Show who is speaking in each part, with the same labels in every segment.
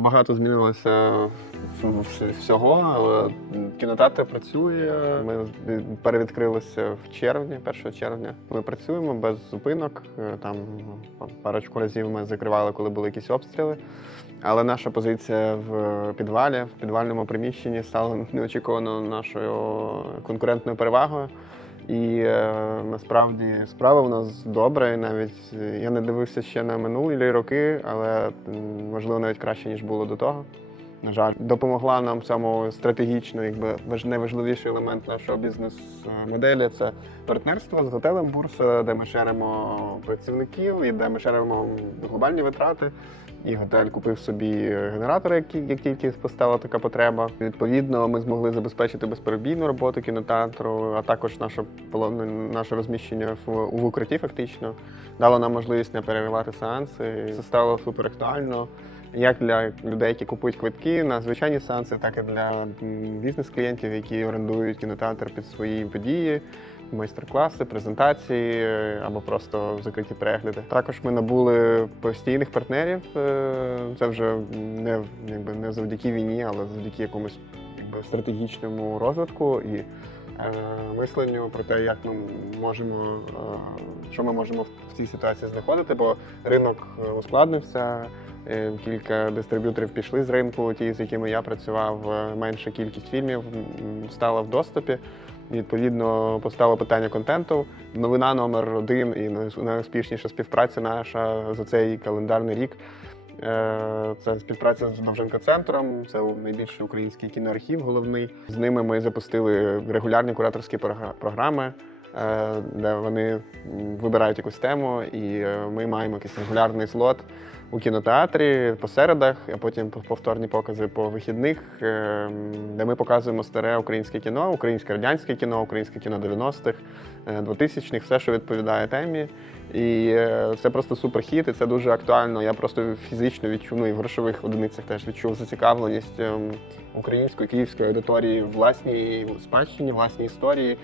Speaker 1: багато змінилося всього, але кінотеатр працює. Ми перевідкрилися в червні, 1 червня. Ми працюємо без зупинок. Е, Там парочку разів ми закривали, коли були якісь обстріли. Але наша позиція в підвалі, в підвальному приміщенні стала неочікувано нашою конкурентною перевагою. І е, насправді справа в нас добре. І навіть е, я не дивився ще на минулі роки, але можливо навіть краще ніж було до того. На жаль, допомогла нам цьому стратегічно, якби важ- найважливіший елемент нашого бізнес-моделі це партнерство з готелем Бурса, де ми шеримо працівників і де ми шеримо глобальні витрати. І готель купив собі генератори, як, як тільки постала така потреба. Відповідно, ми змогли забезпечити безперебійну роботу кінотеатру, а також наше наше розміщення в, укритті фактично дало нам можливість не переривати сеанси. Це стало супер актуально. Як для людей, які купують квитки на звичайні сеанси, так і для бізнес-клієнтів, які орендують кінотеатр під свої події, майстер-класи, презентації е, або просто закриті перегляди. Також ми набули постійних партнерів. е, Це вже не, якби, не завдяки війні, але завдяки якомусь якби, стратегічному розвитку і е, мисленню про те, як ми можемо, е, що ми можемо в цій ситуації знаходити, бо ринок е, ускладнився. Кілька дистриб'юторів пішли з ринку, ті, з якими я працював, менша кількість фільмів стала в доступі. Відповідно, постало питання контенту. Новина номер один і найуспішніша співпраця наша за цей календарний рік. Е, Це співпраця з Довженко центром. Це найбільший український кіноархів головний. З ними ми запустили регулярні кураторські програми, е, де вони вибирають якусь тему, і е, ми маємо якийсь регулярний слот у кінотеатрі по середах, а потім повторні покази по вихідних, е, де ми показуємо старе українське кіно, українське радянське кіно, українське кіно 90-х, е, 2000-х, все, що відповідає темі. І е, це просто суперхіт, і це дуже актуально. Я просто фізично відчув, ну і в грошових одиницях теж відчув зацікавленість ем, української київської аудиторії власній спадщині, власній історії.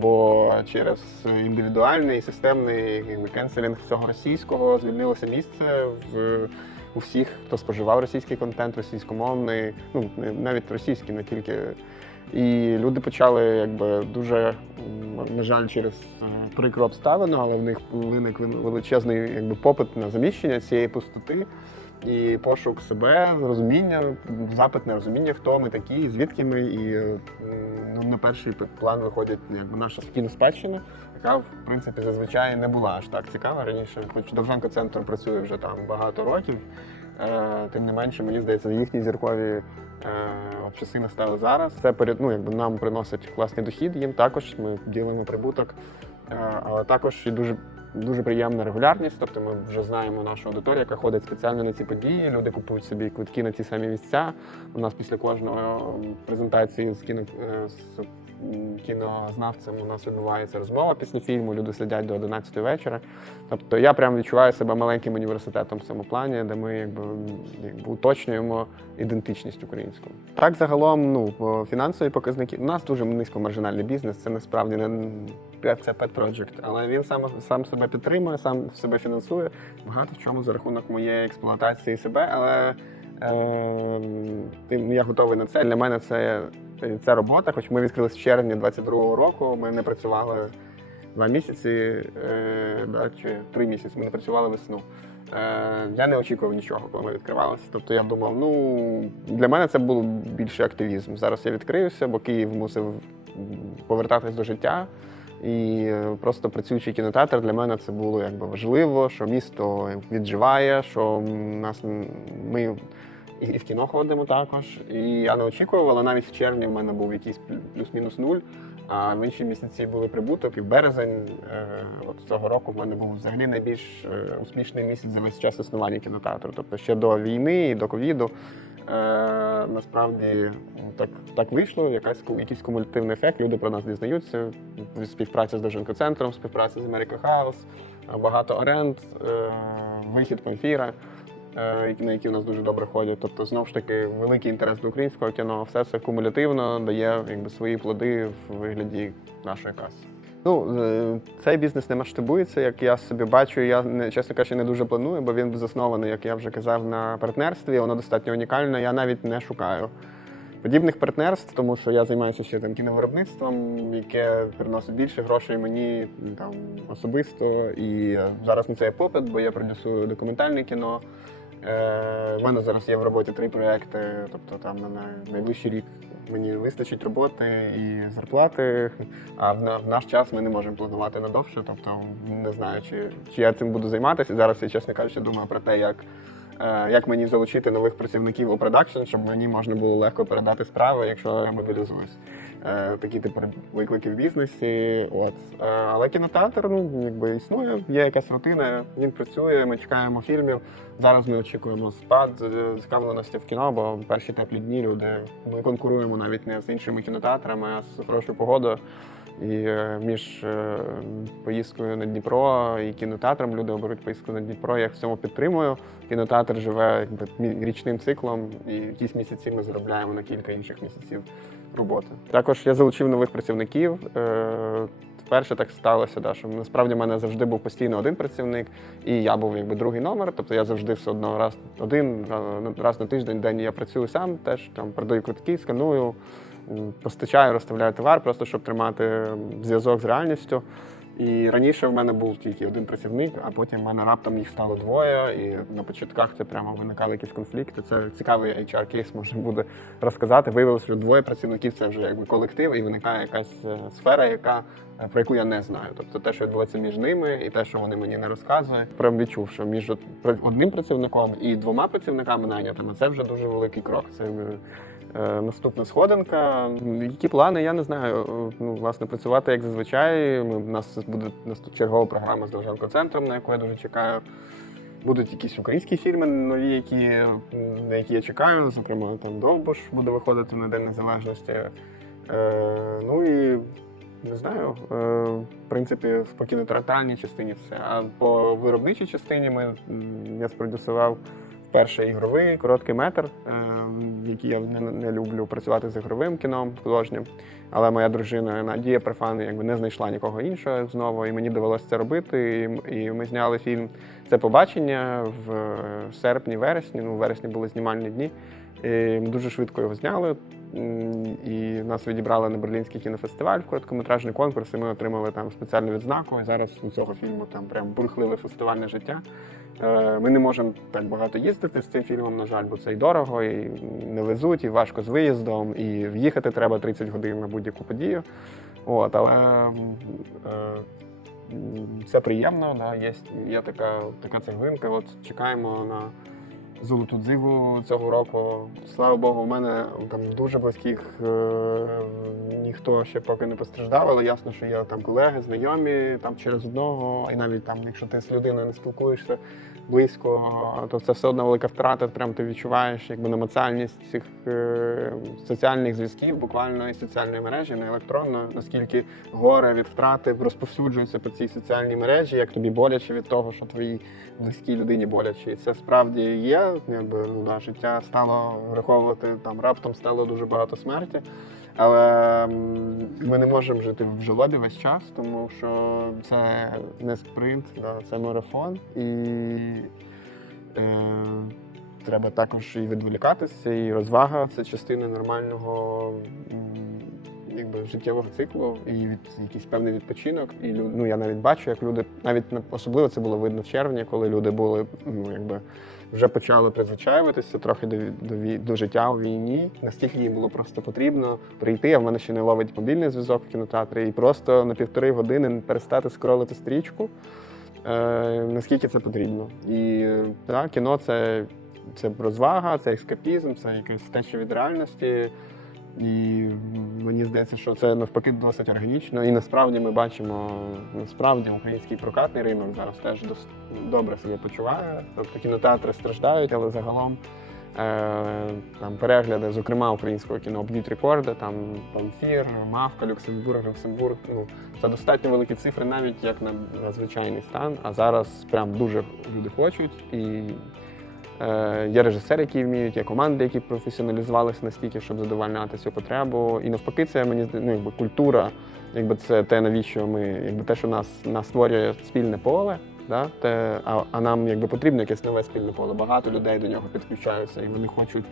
Speaker 1: Бо через індивідуальний системний кенселінг всього російського звільнилося місце в у всіх, хто споживав російський контент, російськомовний, ну навіть російський, не тільки. І люди почали якби дуже, на жаль, через е, прикру обставину, але в них виник вин- величезний якби, попит на заміщення цієї пустоти і пошук себе, розуміння, запит на розуміння, хто ми такі, звідки ми. І ну, на перший план виходить якби, наша кіноспадщина, яка, в принципі, зазвичай не була аж так цікава раніше. Хоч Довженко центр працює вже там багато років. Е, Тим не менше, мені здається, їхні зіркові е, часи настали зараз. Це перед, ну, якби нам приносить класний дохід. Їм також ми ділимо прибуток, Е, але також і дуже. Дуже приємна регулярність, тобто ми вже знаємо нашу аудиторію, яка ходить спеціально на ці події. Люди купують собі квитки на ті самі місця. У нас після кожної презентації з кіно е, з кінознавцем у нас відбувається розмова після фільму. Люди сидять до 11 вечора. Тобто я прям відчуваю себе маленьким університетом в цьому плані, де ми якби, якби уточнюємо ідентичність українську. Так, загалом, ну фінансові показники. У нас дуже низькомаржинальний бізнес. Це насправді не це pet project, але він сам сам себе підтримує, сам себе фінансує. Багато в чому за рахунок моєї експлуатації себе, але е, я готовий на це. Для мене це, це робота. Хоч ми відкрилися в червні 22-го року. Ми не працювали два місяці, е, да, чи три місяці. Ми не працювали весну. Е, я не очікував нічого, коли ми відкривалися. Тобто я думав, ну для мене це був більше активізм. Зараз я відкрився, бо Київ мусив повертатись до життя. І е, просто працюючий кінотеатр для мене це було якби важливо, що місто відживає, що нас ми і в кіно ходимо також. І я не очікував, але навіть в червні в мене був якийсь плюс-мінус нуль. А в інші місяці були прибуток, і в березень е, от цього року в мене був взагалі найбільш е, успішний місяць за весь час існування кінотеатру. Тобто ще до війни і до ковіду. Е, насправді так, так вийшло, якась, якийсь кумулятивний ефект. Люди про нас дізнаються. Співпраця з Довженко центром, співпраця з House, е, багато оренд, е, вихід Памфіра, на які в нас дуже добре ходять. Тобто, знову ж таки, великий інтерес до українського кіно, все це кумулятивно дає якби, свої плоди в вигляді нашої каси. Ну, е, цей бізнес не масштабується, як я собі бачу. Я не чесно кажучи, не дуже планую, бо він заснований, як я вже казав, на партнерстві. Воно достатньо унікальне. Я навіть не шукаю подібних партнерств, тому що я займаюся ще там кіновиробництвом, яке приносить більше грошей мені там особисто. І е, зараз на це є попит, бо я продюсую документальне кіно. Е, в мене зараз є в роботі три проекти, тобто там на найближчий рік мені вистачить роботи і зарплати. А в, в наш час ми не можемо планувати надовше. Тобто не знаю, чи, чи я цим буду займатися. Зараз я, чесно кажучи, думаю про те, як, е, як мені залучити нових працівників у продакшн, щоб мені можна було легко передати справи, якщо я мобілізуюсь. Е, такі типу виклики в бізнесі. От. Е, але кінотеатр ну, якби існує, є якась рутина, він працює, ми чекаємо фільмів. Зараз ми очікуємо спад е, цікавленості в кіно, бо перші теплі дні люди. Ми конкуруємо навіть не з іншими кінотеатрами, а з хорошою погодою. І е, між е, поїздкою на Дніпро і кінотеатром люди оберуть поїздку на Дніпро. Я в цьому підтримую. Кінотеатр живе якби річним циклом, і якісь місяці ми заробляємо на кілька інших місяців роботи. Також я залучив нових працівників. Е, Вперше так сталося, да, що насправді в мене завжди був постійно один працівник, і я був якби другий номер. Тобто я завжди все одно раз один раз на тиждень день я працюю сам, теж там продаю квитки, сканую, постачаю, розставляю товар, просто щоб тримати зв'язок з реальністю. І раніше в мене був тільки один працівник, а потім в мене раптом їх стало двоє. І на початках це прямо виникали якісь конфлікти. Це цікавий HR кейс можна буде розказати. Виявилося, що двоє працівників це вже якби колектив, і виникає якась е, сфера, яка е, про яку я не знаю. Тобто те, що відбувається між ними, і те, що вони мені не розказують. Прям відчув, що між одним працівником і двома працівниками найнятими це вже дуже великий крок. Це е, наступна сходинка. Які плани, я не знаю. Е, Ну, власне, працювати як зазвичай. У нас буде чергова програма з Довженко центром, на яку я дуже чекаю. Будуть якісь українські фільми нові, які, на які я чекаю. Зокрема, там Довбуш буде виходити на День Незалежності. Е, ну і не знаю. Е, в принципі, по кінотеатральній частині все. А по виробничій частині ми, я спродюсував вперше ігровий короткий метр, е, який я не, не люблю працювати з ігровим кіном художнім. Але моя дружина Надія Префан якби не знайшла нікого іншого знову, і мені довелося це робити. І, і ми зняли фільм Це побачення в серпні, вересні. Ну, в вересні були знімальні дні. І ми дуже швидко його зняли. І нас відібрали на Берлінський кінофестиваль в короткометражний конкурс, і ми отримали там спеціальну відзнаку. І зараз у цього фільму там прям бурхливе фестивальне життя. Е, Ми не можемо так багато їздити з цим фільмом, на жаль, бо це і дорого, і не везуть, і важко з виїздом, і в'їхати треба 30 годин на будь-яку подію. От, але е, це приємно, да, є, є така, така цеглинка. От чекаємо на золоту дзигу цього року. Слава Богу, у мене там дуже близьких е, ніхто ще поки не постраждав, але ясно, що є там колеги, знайомі там через одного, і навіть там, якщо ти з людиною не спілкуєшся близько, то це все одно велика втрата. Прям ти відчуваєш якби намацальність цих е, соціальних зв'язків, буквально і соціальної мережі, не електронно, наскільки горе від втрати розповсюджується по цій соціальній мережі, як тобі боляче від того, що твоїй близькій людині боляче. Це справді є. Якби ну да, життя стало враховувати там раптом стало дуже багато смерті. Але ми не можемо жити в жалобі весь час, тому що це не спринт, да, це марафон. І е, треба також і відволікатися, і розвага це частина нормального якби, життєвого циклу, і від якийсь певний відпочинок. І ну, я навіть бачу, як люди, навіть особливо це було видно в червні, коли люди були ну, якби. Вже почали призвичаюватися трохи до, до, до життя у війні. Настільки їм було просто потрібно прийти, а в мене ще не ловить мобільний зв'язок в кінотеатрі, і просто на півтори години перестати скролити стрічку. Е, наскільки це потрібно. І так, кіно це, це розвага, це ескапізм, це якесь втеча від реальності. І мені здається, що це навпаки досить органічно. І насправді ми бачимо, насправді український прокатний ринок зараз теж дос- добре себе почуває. Тобто кінотеатри страждають, але загалом е, там перегляди, зокрема українського кіно, б'ють рекорди, там Памфір, Мавка, Люксембург, Люксембург. Ну, це достатньо великі цифри, навіть як на, звичайний стан. А зараз прям дуже люди хочуть. І Є режисери, які вміють, є команди, які професіоналізувалися настільки, щоб задовольняти цю потребу. І навпаки, це мені ну, якби культура, якби це те, навіщо ми, якби те, що нас, нас створює спільне поле. Да? Те, а, а нам якби потрібно якесь нове спільне поле. Багато людей до нього підключаються, і вони хочуть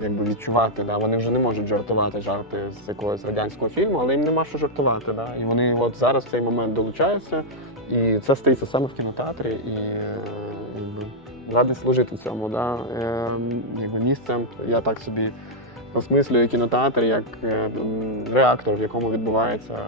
Speaker 1: якби відчувати. Да? Вони вже не можуть жартувати жарти з якогось радянського фільму, але їм нема що жартувати. Да? І вони от зараз в цей момент долучаються. І це стається саме в кінотеатрі. І е, якби, радий служити цьому. Да? Е, якби місцем я так собі осмислюю кінотеатр як е, реактор, в якому відбуваються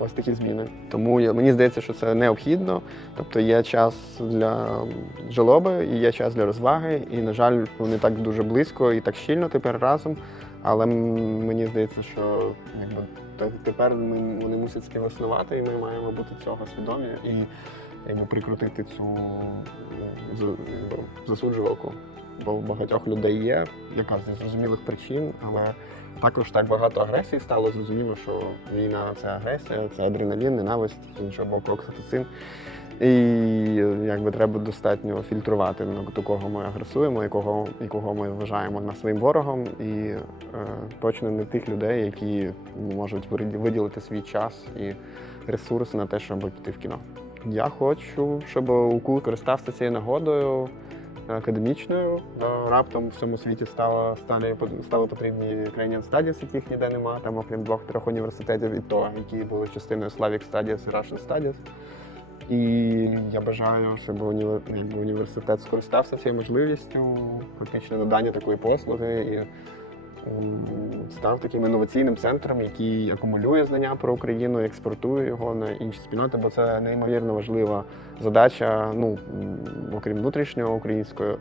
Speaker 1: ось такі зміни. Тому я, мені здається, що це необхідно. Тобто є час для жалоби і є час для розваги. І, на жаль, вони так дуже близько і так щільно тепер разом. Але мені здається, що якби, те- тепер ми, вони мусять співіснувати, і ми маємо бути цього свідомі і якби, прикрутити цю з- якби, засуджувалку. Бо у багатьох людей є, яка з незрозумілих причин, але також так багато агресії стало зрозуміло, що війна це агресія, це адреналін, ненависть, з іншого боку, окситоцин. І якби треба достатньо фільтрувати ну, до кого ми агресуємо, якого, якого ми вважаємо на своїм ворогом, і е, точно не тих людей, які можуть виділити свій час і ресурси на те, щоб піти в кіно. Я хочу, щоб УКУ користався цією нагодою академічною. Раптом в цьому світі стало, стали, стали потрібні Ukrainian Studies, яких ніде нема, там окрім двох-трьох університетів, і то, які були частиною Slavic Studies і Russian Studies. І я бажаю, щоб універ... університет скористався цією можливістю, фактично надання такої послуги і став таким інноваційним центром, який акумулює знання про Україну, експортує його на інші спільноти, бо це неймовірно важлива задача, ну окрім внутрішнього українського е,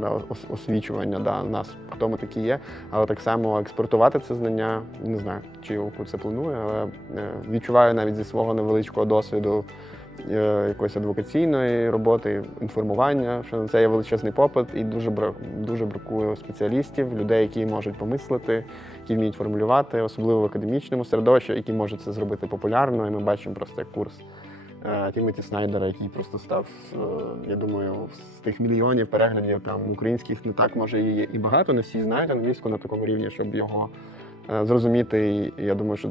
Speaker 1: да, освічування да, нас, хто ми такі є, але так само експортувати це знання. Не знаю, чи це планує, але е, відчуваю навіть зі свого невеличкого досвіду якоїсь адвокаційної роботи, інформування, що на це є величезний попит, і дуже дуже бракує спеціалістів, людей, які можуть помислити, які вміють формулювати, особливо в академічному середовищі, які можуть це зробити популярно. І ми бачимо просто як курс. е, Тімоті Снайдера, який просто став, е, я думаю, з тих мільйонів переглядів там українських не так може і, і багато. Не всі знають англійську на такому рівні, щоб його е, зрозуміти. І я думаю, що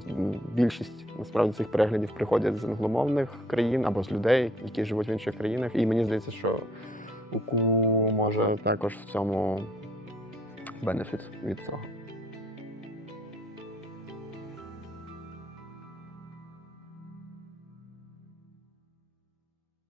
Speaker 1: більшість насправді цих переглядів приходять з англомовних країн або з людей, які живуть в інших країнах. І мені здається, що УКУ може також в цьому бенефіт від цього.